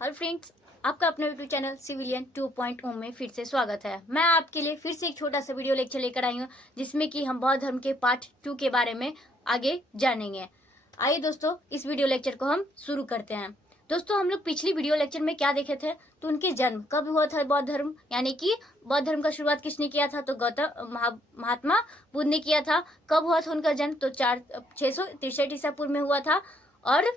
Hello friends, आपका अपना YouTube channel civilian 2.0 में फिर से स्वागत है। मैं आपके लिए फिर से एक छोटा सा वीडियो लेक्चर लेकर आई हूँ जिसमें कि हम बौद्ध धर्म के पार्ट 2 के बारे में आगे जानेंगे। आइए दोस्तों, इस वीडियो लेक्चर को हम शुरू करते हैं। दोस्तों, हम लोग पिछली वीडियो लेक्चर में क्या देखे थे, तो उनके जन्म कब हुआ था बौद्ध धर्म, यानी कि बौद्ध धर्म का शुरुआत किसने किया था, तो गौतम महात्मा बुद्ध ने किया था। कब हुआ था उनका जन्म, तो 663 ईसा पूर्व में हुआ था। और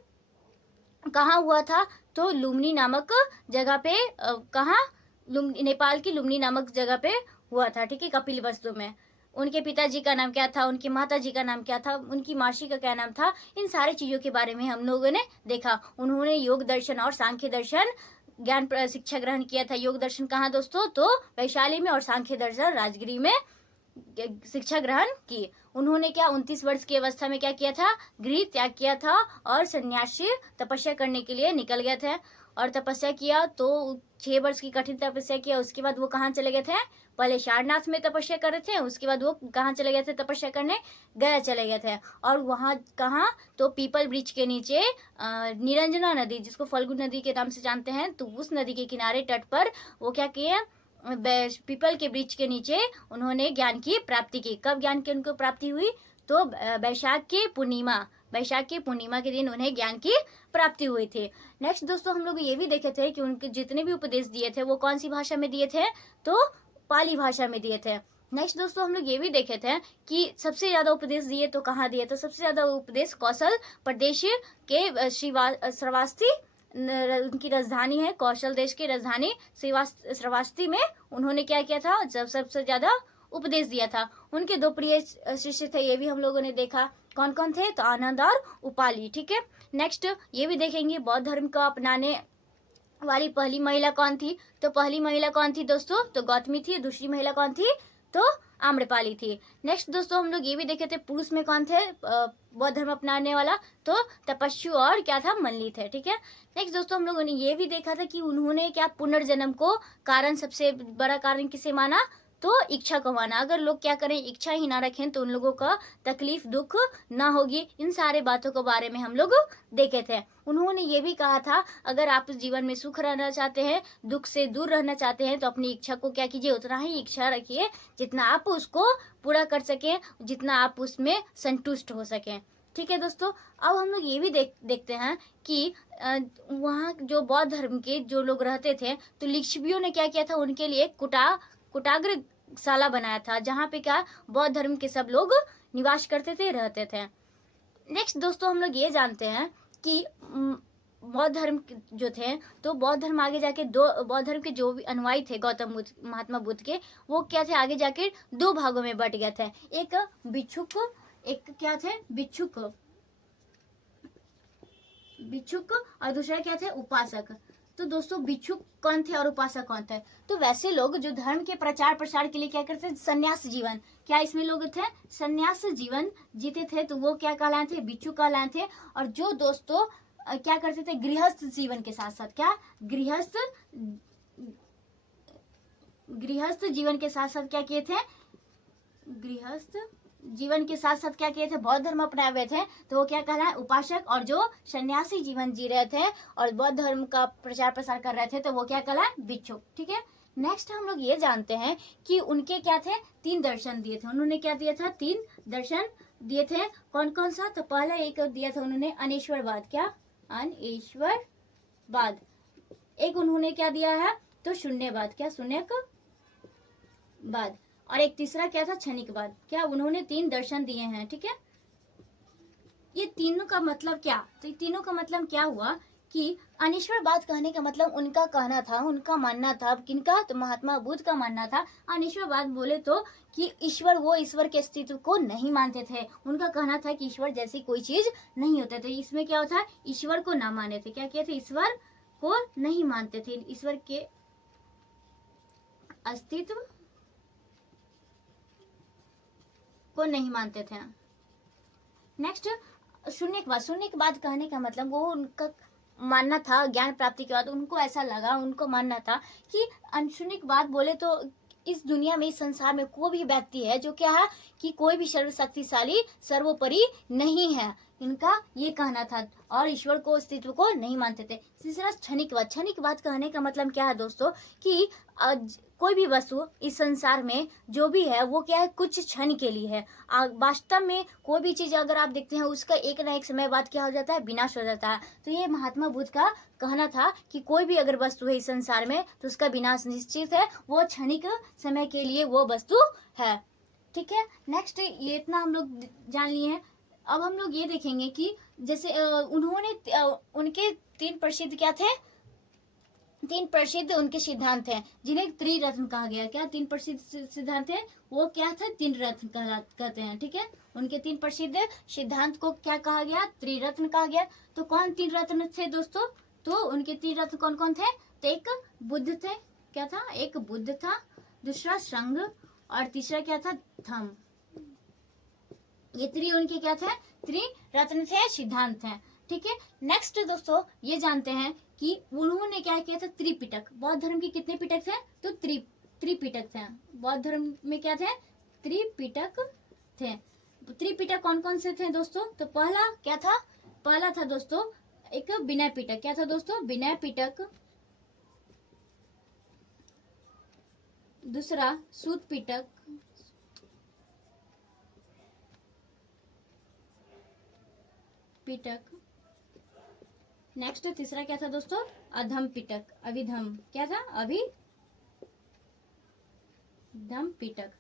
कहाँ हुआ था, तो लुम्बिनी नामक जगह पे, कहाँ, नेपाल की लुम्बिनी नामक जगह पे हुआ था। ठीक है, कपिलवस्तु में। उनके पिताजी का नाम क्या था, उनकी माता जी का नाम क्या था, उनकी मासी का क्या नाम था, इन सारी चीजों के बारे में हम लोगों ने देखा। उन्होंने योग दर्शन और सांख्य दर्शन ज्ञान शिक्षा ग्रहण किया था। योग दर्शन कहाँ दोस्तों, तो वैशाली में, और सांख्य दर्शन राजगिरी में शिक्षा ग्रहण की। उन्होंने क्या 29 वर्ष की अवस्था में क्या किया था, गृह त्याग किया था और सन्यासी तपस्या करने के लिए निकल गए थे। और तपस्या किया तो 6 वर्ष की कठिन तपस्या किया। उसके बाद वो कहाँ चले गए थे, पहले सारनाथ में तपस्या कर रहे थे, उसके बाद वो कहाँ चले गए थे तपस्या करने, गया चले गए थे। और वहाँ कहाँ, तो पीपल वृक्ष के नीचे निरंजना नदी, जिसको फल्गु नदी के नाम से जानते हैं, तो उस नदी के किनारे तट पर वो क्या किए, पीपल के वृक्ष के नीचे उन्होंने ज्ञान की प्राप्ति की। कब ज्ञान की उनको प्राप्ति हुई, तो बैशाख की पूर्णिमा के दिन उन्हें ज्ञान की प्राप्ति हुई थी। नेक्स्ट दोस्तों, हम लोग ये भी देखे थे कि उनके जितने भी उपदेश दिए थे वो कौन सी भाषा में दिए थे, तो पाली भाषा में दिए थे। नेक्स्ट दोस्तों, हम लोग ये भी देखे थे कि सबसे ज्यादा उपदेश दिए तो कहाँ दिए, तो सबसे ज्यादा उपदेश कौशल प्रदेश के श्रावस्ती, उनकी राजधानी है कौशल देश की राजधानी श्रावस्ती में उन्होंने क्या किया था, जब सबसे ज्यादा उपदेश दिया था। उनके 2 प्रिय शिष्य थे, ये भी हम लोगों ने देखा। कौन कौन थे, तो आनंद और उपाली। ठीक है, नेक्स्ट ये भी देखेंगे बौद्ध धर्म को अपनाने वाली पहली महिला कौन थी, तो पहली महिला कौन थी दोस्तों, तो गौतमी थी। दूसरी महिला कौन थी, तो आम्रपाली थी। नेक्स्ट दोस्तों, हम लोग ये भी देखे थे पुरुष में कौन थे बौद्ध धर्म अपनाने वाला, तो तपस्वी और क्या था, मल्ली थे। ठीक है, नेक्स्ट दोस्तों, हम लोगों ने ये भी देखा था कि उन्होंने क्या पुनर्जन्म को कारण, सबसे बड़ा कारण किसे माना, तो इच्छा को माना। अगर लोग क्या करें, इच्छा ही ना रखें, तो उन लोगों का तकलीफ दुख ना होगी। इन सारे बातों के बारे में हम लोग देखे थे। उन्होंने ये भी कहा था, अगर आप जीवन में सुख रहना चाहते हैं, दुख से दूर रहना चाहते हैं, तो अपनी इच्छा को क्या कीजिए, उतना ही इच्छा रखिए जितना आप उसको पूरा कर सकें, जितना आप उसमें संतुष्ट हो सकें। ठीक है दोस्तों, अब हम लोग ये भी देखते हैं कि वहाँ जो बौद्ध धर्म के जो लोग रहते थे, तो लिच्छवियों ने क्या किया था, उनके लिए कुटाग्रशाला बनाया था, जहाँ पे क्या बौद्ध धर्म के सब लोग निवास करते थे, रहते थे। नेक्स्ट दोस्तों, हम लोग ये जानते हैं कि बौद्ध धर्म जो थे, तो बौद्ध धर्म आगे जाके बौद्ध धर्म के जो भी अनुयायी थे गौतम बुद्ध, महात्मा बुद्ध के, वो क्या थे, आगे जाके 2 भागों में बट गए थे। एक भिक्षुक, एक क्या थे, भिक्षुक और दूसरा क्या थे, उपासक। तो दोस्तों, भिक्षुक कौन थे और उपासक कौन थे, तो वैसे लोग जो धर्म के प्रचार प्रसार के लिए क्या करते थे, संन्यास जीवन, क्या इसमें लोग थे, संन्यास जीवन जीते थे, तो वो क्या कहलाए थे, भिक्षुक कहलाए थे। और जो दोस्तों क्या करते थे, गृहस्थ जीवन के साथ साथ, क्या गृहस्थ जीवन के साथ साथ क्या किए थे, गृहस्थ जीवन के साथ साथ क्या किए थे, बौद्ध धर्म अपनाए हुए थे, तो वो क्या कहलाए, उपासक। और जो सन्यासी जीवन जी रहे थे और बौद्ध धर्म का प्रचार प्रसार कर रहे थे, तो वो क्या कहलाए, भिक्षुक। ठीक है, नेक्स्ट हम लोग ये जानते हैं कि उनके क्या थे, 3 दर्शन दिए थे। उन्होंने क्या दिया था, 3 दर्शन दिए थे। कौन कौन सा, तो पहला एक दिया था उन्होंने अनेश्वरवाद, क्या, अनेश्वरवाद। एक उन्होंने क्या दिया है, तो शून्यवाद, क्या, शून्यवाद। और एक तीसरा क्या था, क्षणिकवाद। क्या, उन्होंने 3 दर्शन दिए हैं। ठीक है, ये तीनों का मतलब क्या, तो ये तीनों का मतलब क्या हुआ कि अनीश्वरवाद कहने का मतलब उनका कहना था, उनका मानना था, किनका, तो महात्मा बुद्ध का मानना था। अनीश्वरवाद बोले तो कि ईश्वर, वो ईश्वर के अस्तित्व को नहीं मानते थे। उनका कहना था कि ईश्वर जैसी कोई चीज नहीं होता था। इसमें क्या होता है, ईश्वर को ना माने थे, क्या किए थे, ईश्वर को नहीं मानते थे, ईश्वर के अस्तित्व को नहीं मानते थे। नेक्स्ट, शून्यवाद कहने का मतलब वो उनका मानना था, ज्ञान प्राप्ति के बाद उनको ऐसा लगा, उनको मानना था कि शून्यवाद बोले तो इस दुनिया में, इस संसार में कोई भी व्यक्ति है जो क्या है, कि कोई भी सर्वशक्तिशाली सर्वोपरि नहीं है। इनका ये कहना था और ईश्वर को अस्तित्व को नहीं मानते थे। तीसरा क्षणिकवाद। क्षणिकवाद कहने का मतलब क्या है दोस्तों कि कोई भी वस्तु इस संसार में जो भी है वो क्या है, कुछ क्षण के लिए है। वास्तव में कोई भी चीज अगर आप देखते हैं उसका एक ना एक समय बाद क्या हो जाता है, विनाश हो जाता है। तो ये महात्मा बुद्ध का कहना था कि कोई भी अगर वस्तु है इस संसार में तो उसका विनाश निश्चित है, वो क्षणिक समय के लिए वो वस्तु है। ठीक है, नेक्स्ट ये इतना हम लोग जान लिए हैं। अब हम लोग ये देखेंगे कि जैसे उन्होंने उनके 3 प्रसिद्ध क्या थे, 3 प्रसिद्ध उनके सिद्धांत हैं जिन्हें त्रिरत्न कहा गया। क्या 3 प्रसिद्ध सिद्धांत हैं, वो क्या था, त्रिरत्न कहते हैं। ठीक है, उनके 3 प्रसिद्ध सिद्धांत को क्या कहा गया, त्रिरत्न कहा गया। तो कौन 3 रत्न थे दोस्तों, तो उनके 3 रत्न कौन कौन थे, तो एक बुद्ध थे, क्या था, एक बुद्ध था, दूसरा संघ और तीसरा क्या था, धम्म। ये उनके क्या थे, त्रिरत्न थे, सिद्धांत थे। ठीक है, नेक्स्ट दोस्तों ये जानते हैं कि उन्होंने क्या किया था, त्रिपिटक। बौद्ध धर्म के कितने पिटक थे, तो त्रिपिटक थे। बौद्ध धर्म में क्या थे, त्रिपिटक थे। त्रिपिटक कौन कौन से थे दोस्तों, तो पहला क्या था, पहला था दोस्तों एक विनय पिटक। क्या था दोस्तों, विनय पिटक। दूसरा सूत पिटक, नेक्स्ट तीसरा क्या था दोस्तों, अधम पिटक, अभिधम। क्या था, अभिधम पिटक।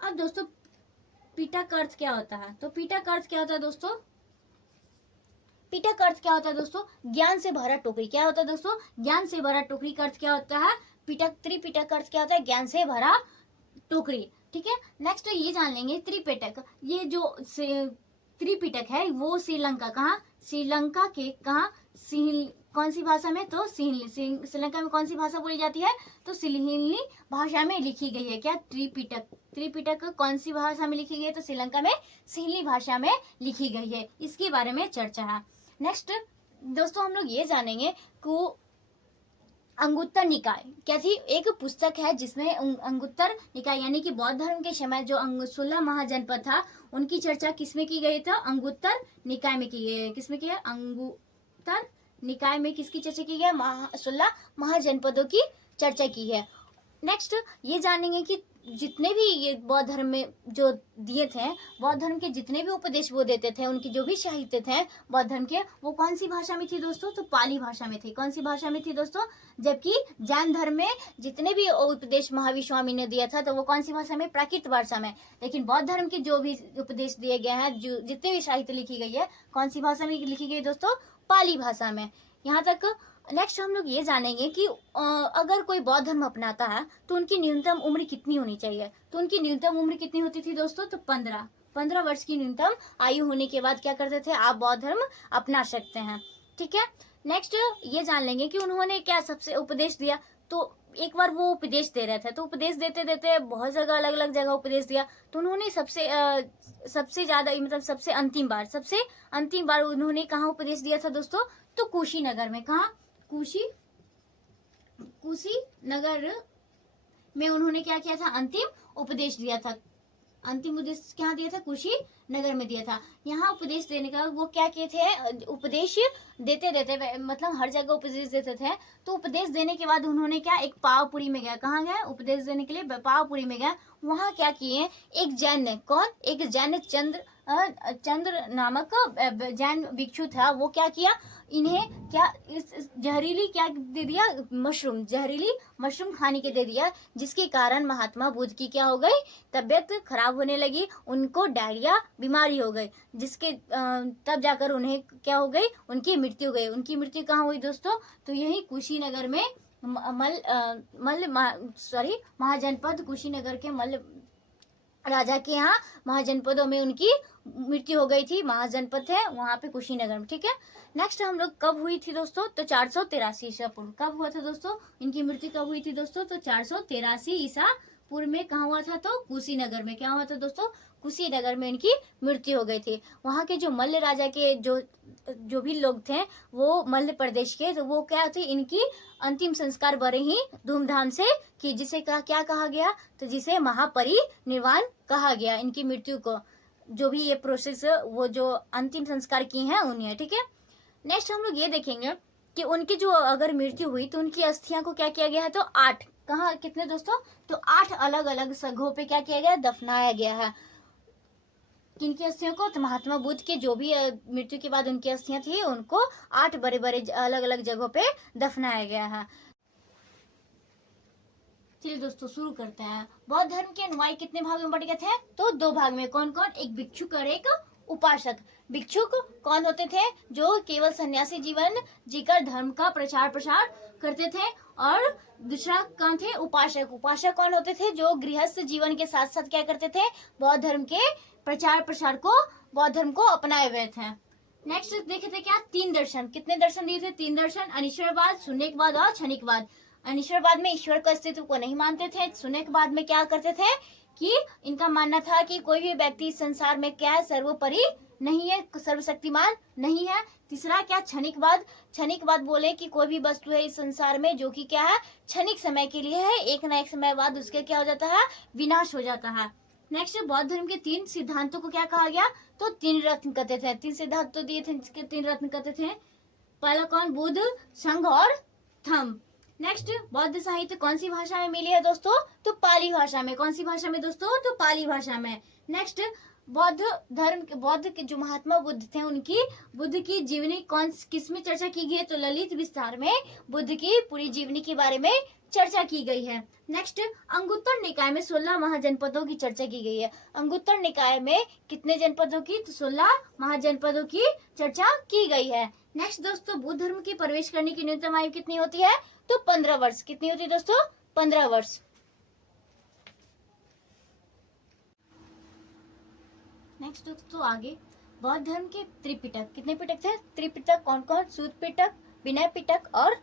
अब दोस्तों पिटक अर्थ क्या होता है, तो पिटक अर्थ क्या होता है दोस्तों, पिटक अर्थ क्या होता है दोस्तों, ज्ञान से भरा टोकरी। क्या होता है दोस्तों, ज्ञान से भरा टोकरी का अर्थ क्या होता है, पिटक। त्रिपिटक अर्थ क्या होता है, ज्ञान से भरा टोकरी। ठीक है, नेक्स्ट ये जान लेंगे त्रिपिटक। ये जो त्रिपिटक है वो श्रीलंका, कहाँ, श्रीलंका के कहाँ, कौन सी भाषा में, तो श्रीलंका में कौन सी भाषा बोली जाती है, तो सिलहिली भाषा में लिखी गई है। क्या, त्रिपिटक। त्रिपिटक कौन सी भाषा में लिखी गई है, तो श्रीलंका में सिलहिली भाषा में लिखी गई है। इसके बारे में चर्चा है। नेक्स्ट दोस्तों हम लोग ये जानेंगे कि अंगुत्तर निकाय क्या थी, एक पुस्तक है जिसमें अंगुत्तर निकाय यानी कि बौद्ध धर्म के समय जो 16 महाजनपद था उनकी चर्चा किसमें की गई था, अंगुत्तर निकाय में की गई है। किसमें की है, अंगुत्तर निकाय में किसकी चर्चा की गई, 16 महाजनपदों की चर्चा की है। नेक्स्ट ये जानेंगे कि जितने भी ये बौद्ध धर्म में जो दिए थे, बौद्ध धर्म के जितने भी उपदेश वो देते थे, उनके जो भी साहित्य थे बौद्ध धर्म के, वो कौन सी भाषा में थी दोस्तों, तो पाली भाषा में थी। कौन सी भाषा में थी दोस्तों, जबकि जैन धर्म में जितने भी उपदेश महावीर स्वामी ने दिया था तो वो कौन सी भाषा में, प्राकृत भाषा में। लेकिन बौद्ध धर्म के जो भी उपदेश दिए गए हैं, जो जितने भी साहित्य लिखी गई है, कौन सी भाषा में लिखी गई दोस्तों, पाली भाषा में। यहाँ तक। नेक्स्ट हम लोग ये जानेंगे कि अगर कोई बौद्ध धर्म अपनाता है तो उनकी न्यूनतम उम्र कितनी होनी चाहिए, तो उनकी न्यूनतम उम्र कितनी होती थी दोस्तों, तो 15 वर्ष की न्यूनतम आयु होने के बाद क्या करते थे, आप बौद्ध धर्म अपना सकते हैं। ठीक है, नेक्स्ट ये जान लेंगे कि उन्होंने क्या सबसे उपदेश दिया। तो एक बार वो उपदेश दे रहे थे, तो उपदेश देते देते बहुत जगह अलग अलग जगह उपदेश दिया। तो उन्होंने सबसे ज्यादा मतलब सबसे अंतिम बार उन्होंने कहाँ उपदेश दिया था दोस्तों, तो कुशीनगर में। कहाँ, कुशीनगर में उन्होंने क्या किया था, अंतिम उपदेश दिया था। अंतिम उपदेश क्या दिया था, कुशीनगर में दिया था। यहाँ उपदेश देने का वो क्या किए थे, उपदेश देते देते मतलब हर जगह उपदेश देते थे। तो उपदेश देने के बाद उन्होंने क्या, एक पावपुरी में गया। कहाँ गया, उपदेश देने के लिए पावपुरी में गया। वहाँ क्या किए, एक जैन ने, कौन, एक जैन चंद्र नामक जैन भिक्षु था, वो क्या किया, इन्हें क्या इस जहरीली क्या दे दिया, जहरीली मशरूम खाने के दे दिया, जिसके कारण महात्मा बुद्ध की क्या हो गई, तबीयत खराब होने लगी, उनको डायरिया बीमारी हो गई, जिसके तब जाकर उन्हें क्या हो गई, उनकी मृत्यु हो गई। उनकी मृत्यु कहाँ हुई दोस्तों, तो यही कुशीनगर में महाजनपद कुशीनगर के मल्ल राजा के यहाँ महाजनपदों में उनकी मृत्यु हो गई थी। महाजनपद है वहां पे कुशीनगर में। ठीक है, नेक्स्ट हम लोग कब हुई थी दोस्तों, तो 483 ईसा पूर्व। कब हुआ था दोस्तों, इनकी मृत्यु कब हुई थी दोस्तों, तो 483 ईसा पूर्व में। कहाँ हुआ था, तो कुशीनगर में। क्या हुआ था दोस्तों, कुशीनगर में इनकी मृत्यु हो गई थी। वहाँ के जो मल्ल राजा के जो भी लोग थे वो मल्ल प्रदेश के, तो वो क्या थे, इनकी अंतिम संस्कार बड़े ही धूमधाम से की, जिसे क्या कहा गया, तो जिसे महापरिनिर्वाण कहा गया इनकी मृत्यु को। जो भी ये प्रोसेस वो जो अंतिम संस्कार किए हैं उन्हें, ठीक है। नेक्स्ट हम लोग ये देखेंगे कि उनकी जो अगर मृत्यु हुई तो उनकी अस्थियां को क्या किया गया है, तो 8, कहाँ कितने दोस्तों, तो 8 अलग अलग जगहों पे क्या किया गया, दफनाया गया है। किनकी अस्थियों को, तो महात्मा बुद्ध के जो भी मृत्यु के बाद उनकी अस्थियां थी उनको 8 बड़े बड़े अलग अलग जगहों पे दफनाया गया है। चलिए दोस्तों शुरू करते हैं। बौद्ध धर्म के अनुयायी कितने भाग में बट गए थे, तो 2 भाग में। कौन कौन, एक भिक्षुक और एक उपासक। भिक्षुक कौन होते थे, जो केवल सन्यासी जीवन जीकर धर्म का प्रचार प्रसार करते थे, और दूसरा कौन थे, उपासक। उपासक कौन होते थे, जो गृहस्थ जीवन के साथ साथ क्या करते थे, बौद्ध धर्म के प्रचार प्रसार को, बौद्ध धर्म को अपनाए हुए थे। नेक्स्ट देखे थे क्या, 3 दर्शन। कितने दर्शन दिए थे, 3 दर्शन, अनिश्वरवाद, शून्यवाद और क्षणिकवाद। अनिश्वरवाद में ईश्वर के अस्तित्व को नहीं मानते थे। शून्यवाद में क्या करते थे कि इनका मानना था कि कोई भी व्यक्ति इस संसार में क्या है, सर्वोपरि नहीं है, सर्वशक्तिमान नहीं है। तीसरा क्या, क्षणिकवाद। क्षणिकवाद बोले कि कोई भी वस्तु है इस संसार में जो कि क्या है, क्षणिक समय के लिए है, एक न एक समय बाद उसके क्या हो जाता है, विनाश हो जाता है। नेक्स्ट बौद्ध धर्म के 3 सिद्धांतों को क्या कहा गया, तो 3 रत्न कहते थे। 3 सिद्धांत तो दिए थे जिसके 3 रत्न कहते थे। पहला कौन, बुद्ध, संघ और थंब। नेक्स्ट बौद्ध साहित्य कौन सी भाषा में मिली है दोस्तों, तो पाली भाषा में। कौन सी भाषा में दोस्तों, तो पाली भाषा में। नेक्स्ट बौद्ध धर्म के, बौद्ध के जो महात्मा बुद्ध थे उनकी, बुद्ध की जीवनी कौन किस में चर्चा की गई है, तो ललित विस्तार में बुद्ध की पूरी जीवनी के बारे में चर्चा की गई है। नेक्स्ट अंगुत्तर निकाय में 16 महाजनपदों की चर्चा की गई है। अंगुत्तर निकाय में कितने जनपदों की, तो 16 महाजनपदों की चर्चा की गई है। नेक्स्ट दोस्तों बुद्ध धर्म की प्रवेश करने की न्यूनतम आयु कितनी होती है, तो 15 वर्ष। कितनी होती है दोस्तों, 15 वर्ष। नेक्स्ट दोस्तों आगे बौद्ध धर्म के त्रिपिटक, कितने पिटक थे, त्रिपिटक कौन कौन, सूत पिटक, विनय पिटक और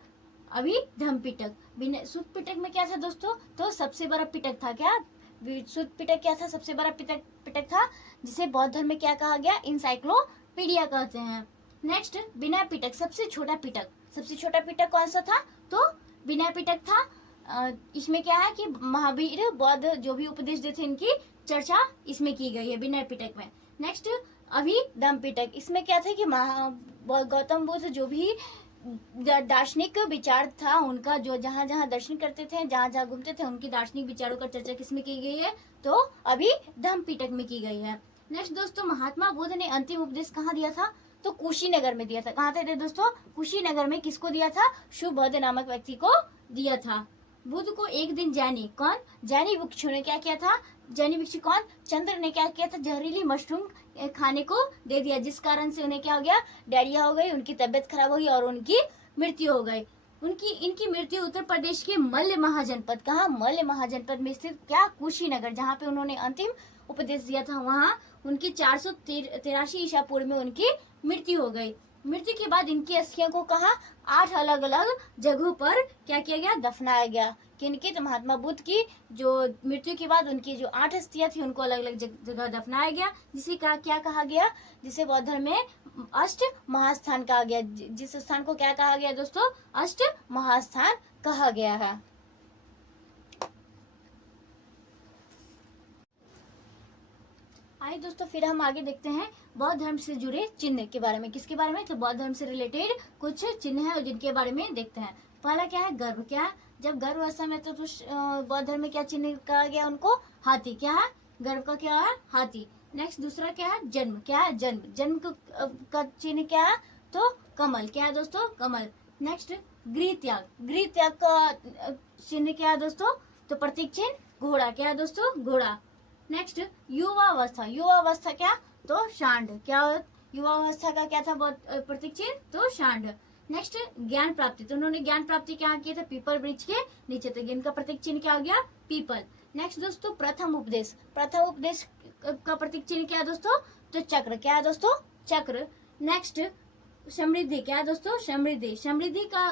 अभिधम्म पिटक। सूत पिटक में क्या था दोस्तों, तो सबसे बड़ा पिटक था क्या, सूत पिटक क्या था, सबसे बड़ा पिटक था, जिसे बौद्ध धर्म में क्या कहा गया, इंसाइक्लोपीडिया कहते हैं। नेक्स्ट विनय पिटक, सबसे छोटा पिटक। सबसे छोटा पिटक कौन सा था, तो विनय पिटक था। इसमें क्या है कि महावीर बौद्ध जो भी उपदेश देते इनकी चर्चा इसमें की गई है, विनय पिटक में। नेक्स्ट अभिधम्म पिटक, इसमें क्या था कि गौतम बुद्ध जो भी दार्शनिक विचार था उनका, जो जहाँ जहाँ दर्शन करते थे, जहाँ जहाँ घूमते थे, उनकी दार्शनिक विचारों का चर्चा किसमें की गई है, तो अभिधम्म पिटक में की गई है। नेक्स्ट दोस्तों महात्मा बुद्ध ने अंतिम उपदेश कहाँ दिया था, तो कुशीनगर में दिया था। कहाँ थे दोस्तों, कुशीनगर में। किसको दिया था, शुभद नामक व्यक्ति को दिया था। बुद्ध को एक दिन जैनी, कौन, जैनी भिक्षु ने क्या किया था, जैनी भिक्षु कौन, चंद्र ने क्या किया था, जहरीली मशरूम खाने को दे दिया, जिस कारण से उन्हें क्या हो गया, डायरिया हो गई, उनकी तबीयत खराब हो गई और उनकी मृत्यु हो गई। इनकी मृत्यु उत्तर प्रदेश के मल्ल महाजनपद, कहाँ, मल्ल महाजनपद में स्थित क्या, कुशीनगर, जहाँ पे उन्होंने अंतिम उपदेश दिया था, वहाँ उनकी 483 ईसा पूर्व में उनकी मृत्यु हो गई। मृत्यु के बाद इनकी अस्थियों को कहा 8 अलग अलग जगहों पर क्या किया गया, दफनाया गया। किनकी, तो महात्मा बुद्ध की जो मृत्यु के बाद उनकी जो 8 अस्थियां थी उनको अलग अलग जगह दफनाया गया, जिसे क्या कहा गया, जिसे बौद्ध धर्म में अष्ट महास्थान कहा गया। जिस स्थान को क्या कहा गया दोस्तों, अष्ट महास्थान कहा गया है। आइए दोस्तों फिर हम आगे देखते हैं बौद्ध धर्म से जुड़े चिन्ह के बारे में। किसके बारे में, तो बौद्ध धर्म से रिलेटेड कुछ चिन्ह है जिनके बारे में देखते हैं। पहला क्या है, गर्भ। क्या है, जब गर्भ अवस्था में तो बौद्ध धर्म में क्या चिन्ह कहा गया उनको, हाथी। क्या है, गर्भ का क्या है, हाथी। नेक्स्ट दूसरा क्या है, जन्म। क्या है, जन्म। जन्म का चिन्ह क्या है, तो कमल। क्या है दोस्तों, कमल। नेक्स्ट गृह त्याग। गृह त्याग का चिन्ह क्या है दोस्तों, तो प्रतीक चिन्ह घोड़ा। क्या है दोस्तों, घोड़ा। नेक्स्ट युवावस्था। युवावस्था क्या, तो सांड। क्या युवावस्था का क्या था प्रतीक चिन्ह, तो सांड। नेक्स्ट ज्ञान प्राप्ति, तो उन्होंने ज्ञान प्राप्ति क्या किया था, पीपल वृक्ष के नीचे। तो इनका प्रतीक चिन्ह क्या हो गया, पीपल। नेक्स्ट दोस्तों प्रथम उपदेश। प्रथम उपदेश का प्रतीक चिन्ह क्या है दोस्तों, तो चक्र। क्या है दोस्तों, चक्र। नेक्स्ट समृद्धि। क्या है दोस्तों, समृद्धि। समृद्धि का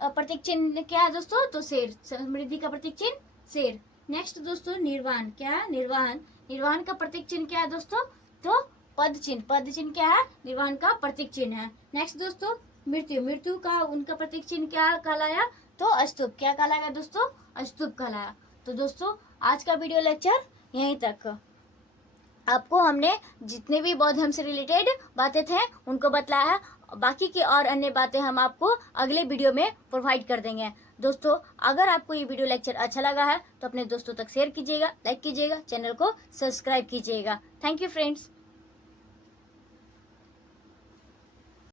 प्रतीक चिन्ह क्या है दोस्तों, तो शेर। समृद्धि का प्रतीक चिन्ह शेर। नेक्स्ट दोस्तों निर्वाण। क्या है, निर्वाण। निर्वाण का प्रतीक चिन्ह क्या है दोस्तों, तो पद चिन्ह। पद चिन्ह क्या है, निर्वाण का प्रतीक चिन्ह है। नेक्स्ट दोस्तों मृत्यु। मृत्यु का उनका प्रतीक चिन्ह क्या कहलाया, तो अस्तूप। क्या कहलाया दोस्तों, अस्तूप कहलाया। तो दोस्तों आज का वीडियो लेक्चर यहीं तक। आपको हमने जितने भी बौद्ध धर्म से रिलेटेड बातें थे उनको बतलाया है। बाकी की और अन्य बातें हम आपको अगले वीडियो में प्रोवाइड कर देंगे। दोस्तों, अगर आपको ये वीडियो लेक्चर अच्छा लगा है तो अपने दोस्तों तक शेयर कीजिएगा, लाइक कीजिएगा, चैनल को सब्सक्राइब कीजिएगा। Thank you friends.